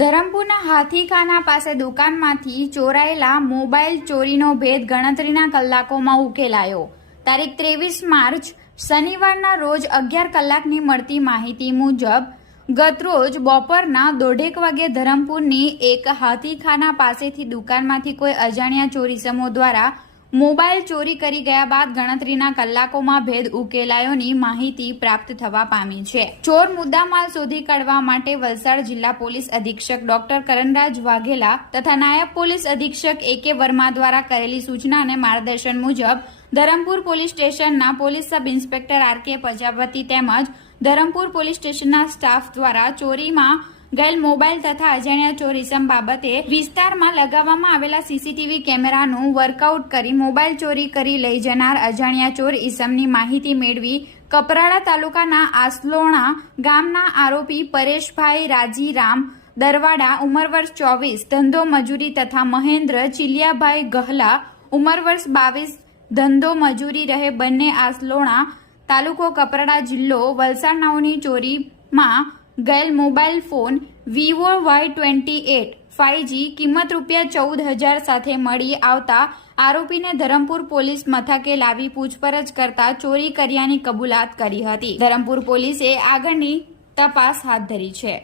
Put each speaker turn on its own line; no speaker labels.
ધરમપુરના હાથીખાના પાસે દુકાનમાંથી ચોરાયેલા મોબાઈલ ચોરીનો ભેદ ગણતરીના કલાકોમાં ઉકેલાયો. તારીખ ત્રેવીસ માર્ચ, શનિવારના રોજ અગિયાર કલાકની મળતી માહિતી મુજબ, ગતરોજ બપોરના દોઢેક વાગે ધરમપુરની એક હાથીખાના પાસેથી દુકાનમાંથી કોઈ અજાણ્યા ચોરીસમો દ્વારા મોબાઈલ ચોરી કરી ગયા બાદ ગણતરીના કલાકોમાં ભેદ ઉકેલાયોની માહિતી પ્રાપ્ત થવા પામી છે. ચોર મુદ્દામાલ શોધી કાઢવા માટે વલસાડ જિલ્લા પોલીસ અધિક્ષક ડોક્ટર કરણરાજ વાઘેલા તથા નાયબ પોલીસ અધિક્ષક એ કે વર્મા દ્વારા કરેલી સૂચના અને માર્ગદર્શન મુજબ ધરમપુર પોલીસ સ્ટેશનના police sub inspector R K Prajapati તેમજ ધરમપુર પોલીસ સ્ટેશનના સ્ટાફ દ્વારા ચોરીમાં ગયેલ મોબાઈલ તથા અજાણ્યા ચોર ઇસમ બાબતે વિસ્તારમાં લગાવવામાં આવેલા સીસીટીવી કેમેરાનું વર્કઆઉટ કરી મોબાઈલ ચોરી કરી લઈ જનાર અજાણ્યા ચોર ઇસમની માહિતી મેળવી કપરાડા તાલુકાના આસલોણા ગામના આરોપી પરેશભાઈ રાજીરામ દરવાડા, ઉંમર વર્ષ ચોવીસ, ધંધો મજૂરી તથા મહેન્દ્ર ચિલિયાભાઈ ગહલા, ઉંમર વર્ષ બાવીસ, ધંધો મજૂરી રહે બંને આસલોણા તાલુકો કપરાડા જિલ્લો વલસાડ નાઓની ચોરીમાં ગયેલ mobile phone Vivo Y twenty eight five G કિંમત રૂપિયા ચૌદ હજાર સાથે મળી આવતા આરોપીને ધરમપુર પોલીસ મથકે લાવી પૂછપરછ કરતા ચોરી કર્યાની કબૂલાત કરી હતી. ધરમપુર પોલીસે આગળની તપાસ હાથ ધરી છે.